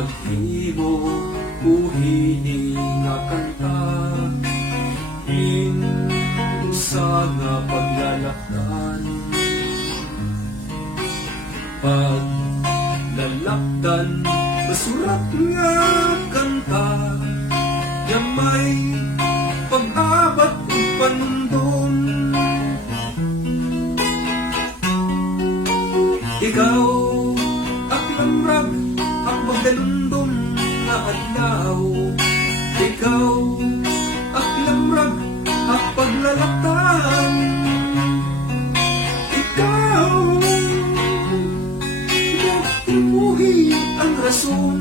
paghimo buhini nga kanta, insa nga paglalakdan, paglalakdan masurat nga kanta, yamay pag-abat ug panundong. Ikaw aklamrag ang magdalundong nga adlaw, ikaw aklamrag ang paglalaktan, ikaw imuhi ang rason,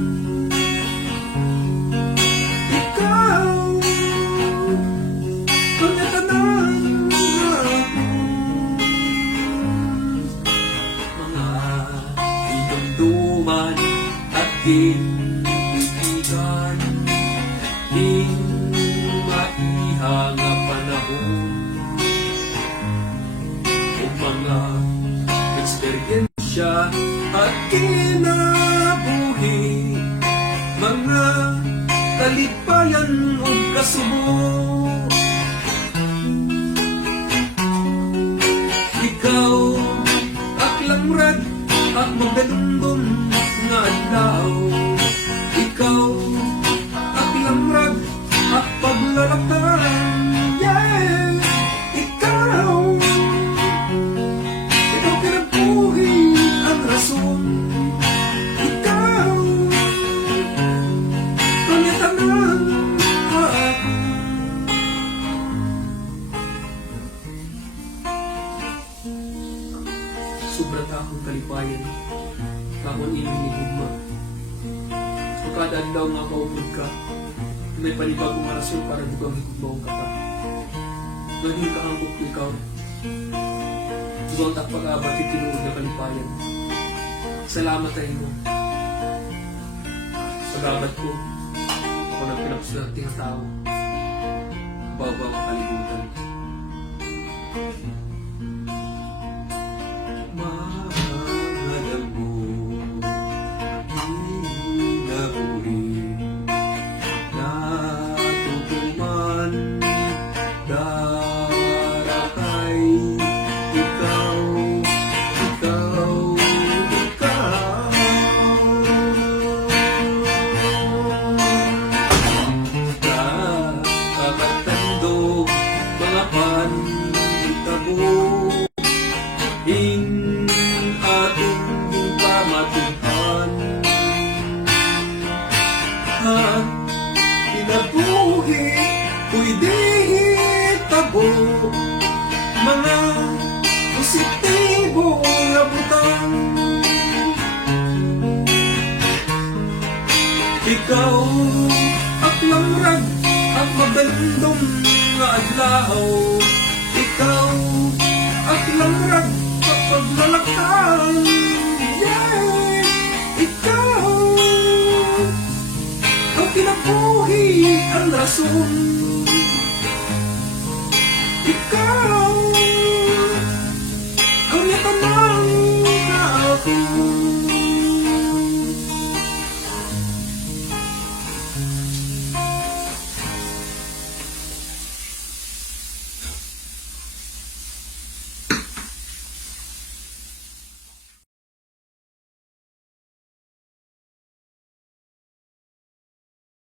ikaw pagkatanan nga mga idumduman at ginitigan, din maiha nga panahon o mga eksperyensya at kinabuhi, mga kalipayan o kasubo. Ikaw aklamrad at magdalundong nga adlaw, ikaw aklamrag at paglalakdan, yeah. Ikaw kinabuhi ang rason, ikaw pangitanan nga ako. Sobrang akong kalipayan kahon inyong nigugma. Kung kada adlaw nga kaupod ka, may panibagong rason para dugang higugmaong ka pa. Naging kahangkot ko ikaw, dugang takpag-abat itinuod na kalipayan. Salamat tayo mo. Sa gabat ko, ako nang pinagsulanting ang tao. Babaw ang kalibutan. In ating kamatuhan, ha, kinabuhi, pwede hitabo, mga positibo nga butang. Ikaw aklamrag ang magdalundong nga adlaw, ikaw aklamrag paglalakdan, yeah. Ikaw ang kinabuhi ang rason, ikaw